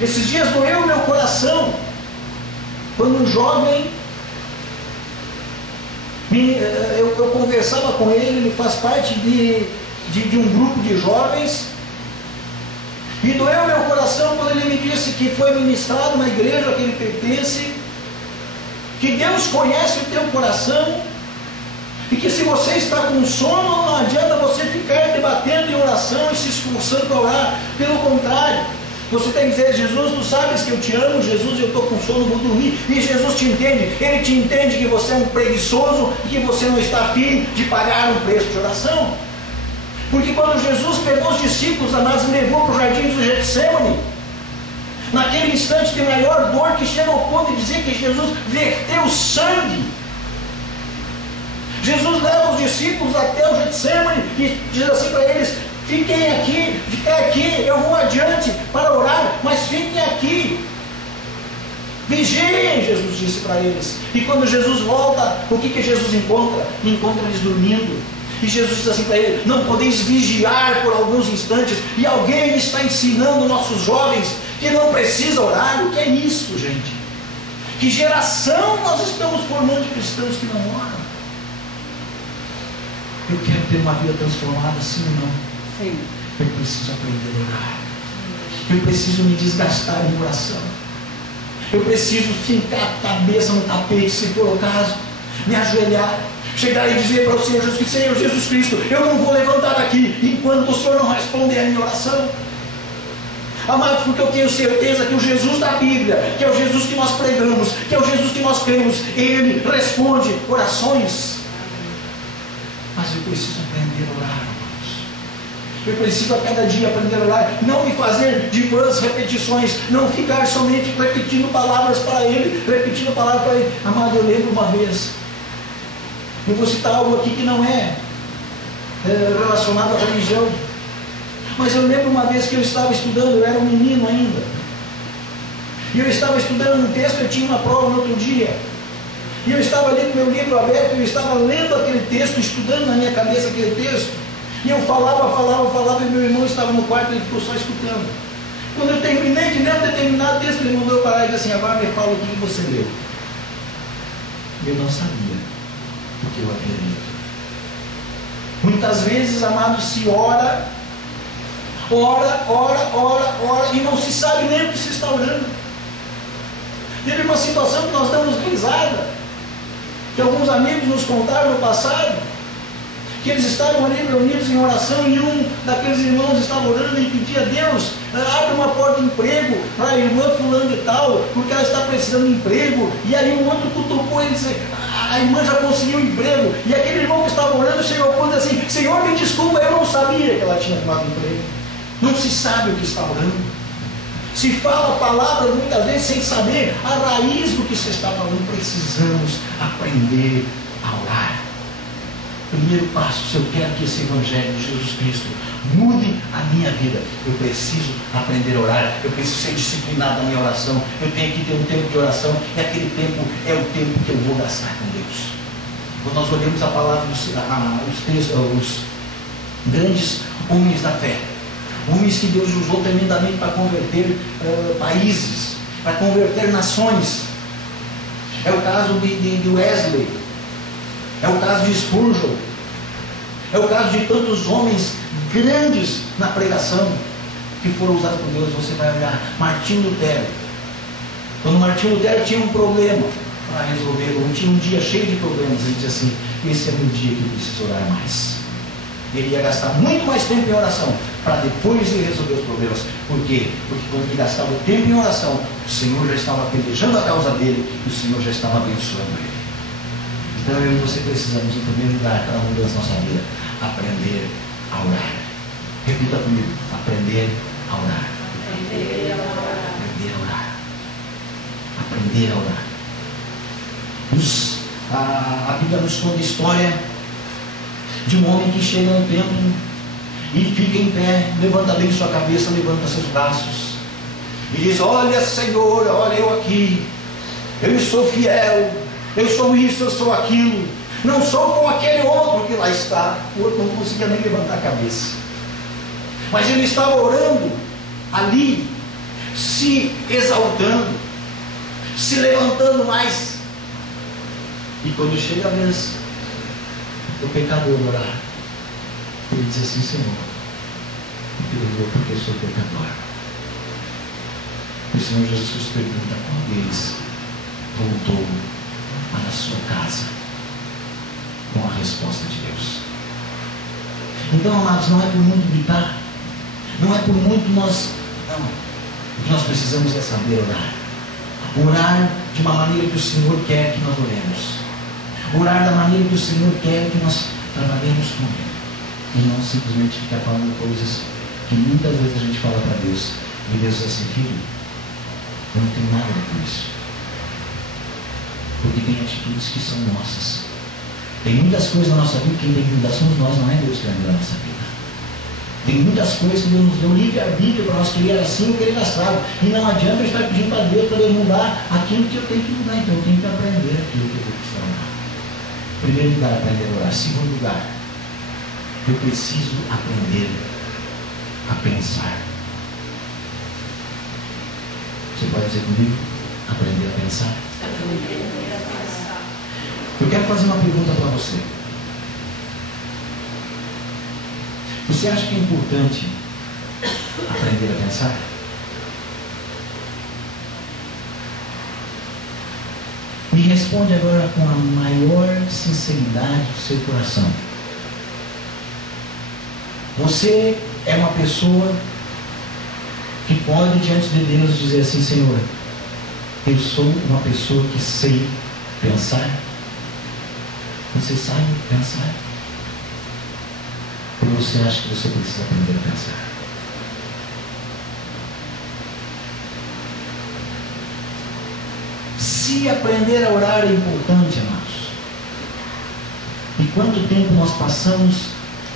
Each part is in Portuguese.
Esses dias doeu o meu coração quando um jovem, eu conversava com ele faz parte de um grupo de jovens, e doeu o meu coração quando ele me disse que foi ministrado na igreja que ele pertence, que Deus conhece o teu coração, e que se você está com sono, não adianta você ficar debatendo em oração e se esforçando para orar. Pelo contrário, você tem que dizer: Jesus, tu sabes que eu te amo. Jesus, eu estou com sono, vou dormir. E Jesus te entende. Ele te entende que você é um preguiçoso e que você não está afim de pagar um preço de oração. Porque quando Jesus pegou os discípulos amados e levou para o jardim do Getsêmani, naquele instante de maior dor, que chega ao ponto de dizer que Jesus verteu sangue, Jesus leva os discípulos até o Getsêmani e diz assim para eles: fiquem aqui, eu vou adiante para orar, mas fiquem aqui, vigiem, Jesus disse para eles. E quando Jesus volta, o que Jesus encontra? Encontra eles dormindo. E Jesus diz assim para eles: não podeis vigiar por alguns instantes? E alguém está ensinando nossos jovens que não precisa orar. O que é isso, gente? Que geração nós estamos formando de cristãos que não oram? Eu quero ter uma vida transformada, sim ou não? Sim. Eu preciso aprender a orar. Eu preciso me desgastar em oração. Eu preciso fincar a cabeça no tapete, se for o caso, me ajoelhar, chegar e dizer para o Senhor Jesus: Senhor Jesus Cristo, eu não vou levantar daqui enquanto o Senhor não responder a minha oração. Amados, porque eu tenho certeza que o Jesus da Bíblia, que é o Jesus que nós pregamos, que é o Jesus que nós cremos, Ele responde orações. Mas eu preciso aprender a orar, irmãos. Eu preciso a cada dia aprender a orar. Não me fazer de vãs repetições. Não ficar somente repetindo palavras para Ele. Repetindo palavras para Ele. Amado, eu lembro uma vez. Eu vou citar algo aqui que não é relacionado à religião. Mas eu lembro uma vez que eu estava estudando. Eu era um menino ainda. E eu estava estudando um texto. Eu tinha uma prova no outro dia. E eu estava ali com meu livro aberto, eu estava lendo aquele texto, estudando na minha cabeça aquele texto. E eu falava, e meu irmão estava no quarto, ele ficou só escutando. Quando eu terminei de ler um determinado texto, ele mandou eu parar e disse assim: agora me fala o que você leu. Eu não sabia o que eu havia lido. Muitas vezes, amados, se ora, e não se sabe nem o que se está orando. Teve uma situação que nós damos risada, que alguns amigos nos contaram no passado, que eles estavam ali reunidos em oração e um daqueles irmãos estava orando e pedia a Deus: abre uma porta de emprego para a irmã fulano e tal, porque ela está precisando de emprego. E aí o outro cutucou ele e disse: a irmã já conseguiu emprego. E aquele irmão que estava orando chegou ao ponto de assim: Senhor, me desculpa, eu não sabia que ela tinha tomado emprego. Não se sabe o que está orando. Se fala palavras muitas vezes sem saber a raiz do que se está falando. Precisamos aprender a orar. Primeiro passo: se eu quero que esse Evangelho de Jesus Cristo mude a minha vida, eu preciso aprender a orar. Eu preciso ser disciplinado na minha oração. Eu tenho que ter um tempo de oração, e aquele tempo é o tempo que eu vou gastar com Deus. Quando nós olhamos a palavra os grandes homens da fé, homens que Deus usou tremendamente para converter países, para converter nações. É o caso de Wesley, é o caso de Spurgeon, é o caso de tantos homens grandes na pregação que foram usados por Deus. Você vai olhar Martinho Lutero. Quando Martinho Lutero tinha um problema para resolver, ou tinha um dia cheio de problemas, ele dizia assim: esse é o dia que eu preciso orar mais. Ele ia gastar muito mais tempo em oração para depois ele resolver os problemas. Por quê? Porque quando ele gastava o tempo em oração, o Senhor já estava pelejando a causa dele e o Senhor já estava abençoando ele. Então eu e você precisamos, em primeiro lugar, para a mudança da nossa vida, aprender a orar. Repita comigo: aprender a orar. Aprender a orar. Aprender a orar. Aprender a orar. A Bíblia nos conta a história de um homem que chega no templo e fica em pé, levanta bem sua cabeça, levanta seus braços e diz: olha, Senhor, olha eu aqui, eu sou fiel, eu sou isso, eu sou aquilo, não sou como aquele outro que lá está. O outro não conseguia nem levantar a cabeça, mas ele estava orando ali, se exaltando, se levantando mais. E quando chega a vez do pecador orar, ele diz assim: Senhor, eu perdoa porque eu sou pecador. E o Senhor Jesus pergunta: qual deles voltou para a sua casa com a resposta de Deus? Então, amados, não é por muito gritar, não é por muito nós, não. O que nós precisamos é saber orar. Orar de uma maneira que o Senhor quer que nós oremos. Orar da maneira que o Senhor quer que nós trabalhemos com Ele. E não simplesmente ficar falando coisas que muitas vezes a gente fala para Deus. E Deus diz assim: filho, eu não tenho nada a ver com isso. Porque tem atitudes que são nossas. Tem muitas coisas na nossa vida que quem tem que mudar somos nós, não é Deus que vai mudar a nossa vida. Tem muitas coisas que Deus nos deu livre-arbítrio para nós querer assim ou querer assado. E não adianta eu estar pedindo para Deus para Ele mudar aquilo que eu tenho que mudar. Então eu tenho que aprender aquilo que eu tenho que orar. Primeiro lugar, aprender a orar. Segundo lugar, eu preciso aprender a pensar. Você pode dizer comigo? Aprender a pensar. Eu quero fazer uma pergunta para você. Você acha que é importante aprender a pensar? Me responde agora com a maior sinceridade do seu coração. Você é uma pessoa que pode diante de Deus dizer assim: Senhor, eu sou uma pessoa que sei pensar. Você sabe pensar? Ou você acha que você precisa aprender a pensar? Se aprender a orar é importante, amados. E quanto tempo nós passamos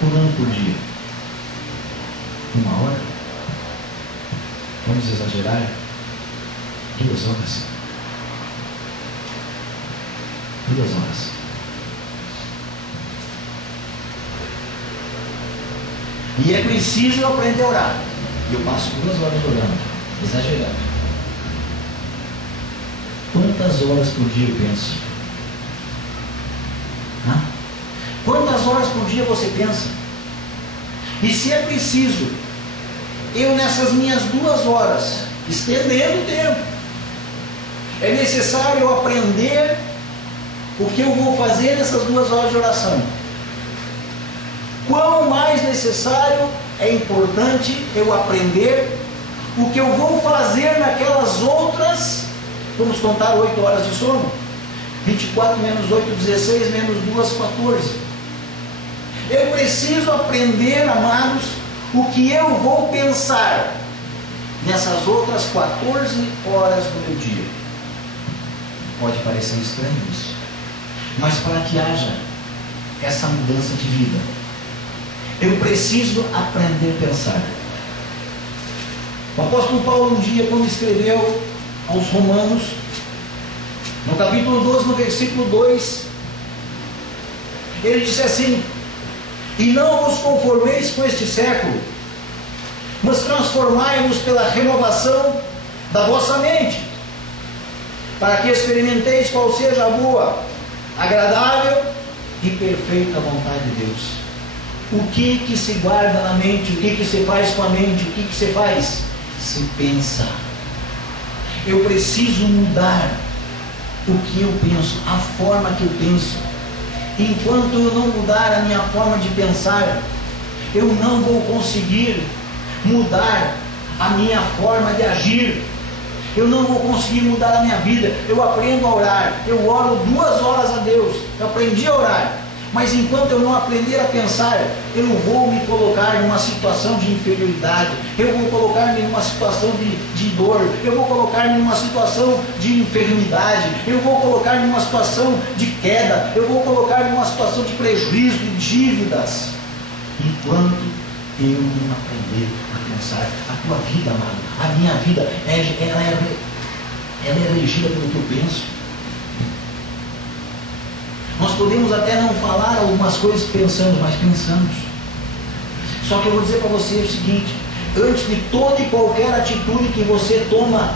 orando por dia? 1 hora? Vamos exagerar? 2 horas? 2 horas. E é preciso aprender a orar. Eu passo 2 horas orando, exagerando. Quantas horas por dia eu penso? Quantas horas por dia você pensa? E se é preciso, eu nessas minhas 2 horas, estendendo o tempo, é necessário eu aprender o que eu vou fazer nessas 2 horas de oração. Quão mais necessário é importante eu aprender o que eu vou fazer naquelas outras, vamos contar 8 horas de sono, 24 menos 8, 16, menos 2, 14. Eu preciso aprender, amados, o que eu vou pensar nessas outras 14 horas do meu dia. Pode parecer estranho isso, mas para que haja essa mudança de vida, eu preciso aprender a pensar. O apóstolo Paulo um dia, quando escreveu aos Romanos, no capítulo 12, no versículo 2, ele disse assim: e não vos conformeis com este século, mas transformai-vos pela renovação da vossa mente, para que experimenteis qual seja a boa, agradável e perfeita vontade de Deus. O que se guarda na mente? O que se faz com a mente? O que se faz? Se pensa. Eu preciso mudar o que eu penso, a forma que eu penso. Enquanto eu não mudar a minha forma de pensar, eu não vou conseguir mudar a minha forma de agir. Eu não vou conseguir mudar a minha vida. Eu aprendo a orar, eu oro 2 horas a Deus, eu aprendi a orar. Mas enquanto eu não aprender a pensar, eu vou me colocar numa situação de inferioridade, eu vou colocar-me numa situação de dor, eu vou colocar-me numa situação de enfermidade, eu vou colocar-me numa situação de queda, eu vou colocar-me numa situação de prejuízo, de dívidas. Enquanto eu não aprender a pensar, a tua vida, amado, a minha vida, ela é regida pelo que eu penso. Nós podemos até não falar algumas coisas que pensamos, mas pensamos. Só que eu vou dizer para você o seguinte: antes de toda e qualquer atitude que você toma